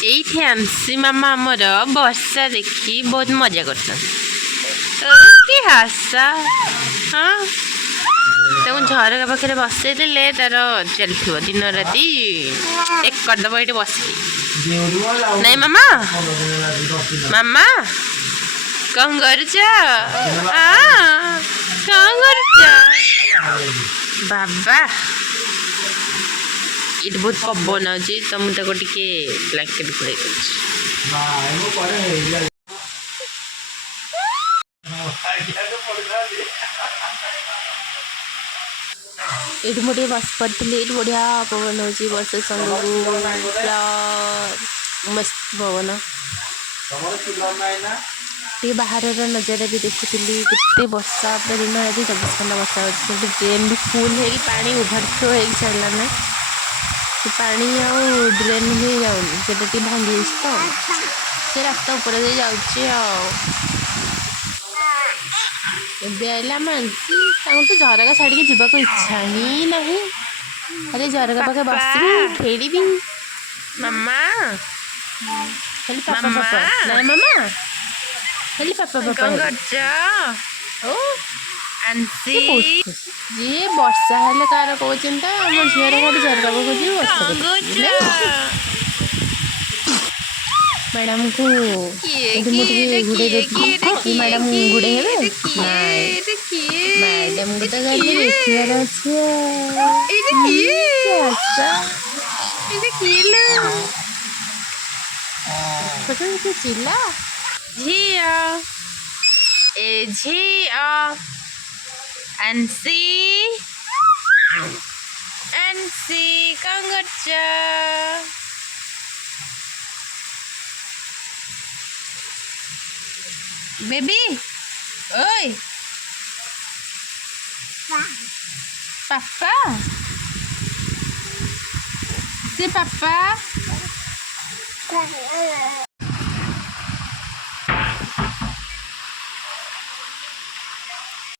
ଏଇଠି ଆଂସି ମାମା ଆମର ବର୍ଷା ଦେଖି ବହୁତ ମଜା କରୁଛନ୍ତି। କି ହାସ ହଁ ତାକୁ ଝରକା ପାଖରେ ବସେଇଦେଲେ ତାର ଚାଲିଥିବ ଦିନ ରାତି ଏକ କରିଦେବ ଏଇଠି ବସିକି। ନାଇଁ ମାମା ମାମା କ'ଣ କରୁଛ? କ'ଣ କରୁଛ ବାବା? ଏଇଠି ବହୁତ ପବନ ଅଛି ତ ମୁଁ ତାକୁ ଟିକେ ବ୍ଲାଙ୍କେଟ ଘୋଡ଼େଇ ଦେଉଛି। ଏଇଠି ମୁଁ ଟିକେ ବସି ପଡ଼ିଥିଲି। ଏଇଠି ବଢ଼ିଆ ପବନ ହେଉଛି ବର୍ଷା ସାଙ୍ଗକୁ ପୁରା ମସ୍ତ ପବନ। ଟିକେ ବାହାରର ନଜାରା ବି ଦେଖୁଥିଲି। କେତେ ବର୍ଷା ପୁରା ଦିନ ରାତି 24 ଘଣ୍ଟା ବର୍ଷା ହେଉଛି। ସେଠି ଡ୍ରେନ୍ ବି ଫୁଲ୍ ହେଇକି ପାଣି ଓଭରଫ୍ଲୋ ହେଇକି ଚାଲିଲାଣି। ସେ ପାଣି ଆଉ ଡ୍ରେନ୍ ବି ଯାଉନି, ସେଟା ଟିକେ ଭାଙ୍ଗି ଯାଇଛି ତ ସେ ରାସ୍ତା ଉପରେ ଦେଇ ଯାଉଛି ଆଉ। ଏବେ ଆଇଲା ମାଂସି, ତାଙ୍କୁ ତ ଝରକା ଛାଡ଼ିକି ଯିବାକୁ ଇଚ୍ଛା ହିଁ ନାହିଁ। ଆରେ ଝରକା ପାଖେ ବସିବି ଖେଳିବି। ମାମା ଖାଲି ପାପା ପାପା। ନାଇଁ ମାମା ଖାଲି ପାପା ପାପା। କ'ଣ କରୁଛ? ଓ ଆଂସି ଯିଏ ବର୍ଷା ହେଲେ କାହାର କୋଉ ଚିନ୍ତା, ଆମ ଝିଅର ଖାଲି ଝରକା ପାଖକୁ ଯିବ ବର୍ଷା କରୁଛି। ମ୍ୟାଡ଼ାମକୁ ଏଠି ମୁଁ ଟିକେ ଘୋଡ଼େଇ ଦେଉଥିଲି। କି ମ୍ୟାଡ଼ାମ ଘୋଡ଼େଇ ହେବେ? ନାଇଁ ମ୍ୟାଡ଼ାମକୁ ତ ଖାଲି ଦେଖିବାର ଅଛି। କି ଚିଲା ଝିଅ ଏ ଝିଅ ଆଂସି ଆଂସି କ'ଣ କରୁଛ? बेबी ओए पापा से पापा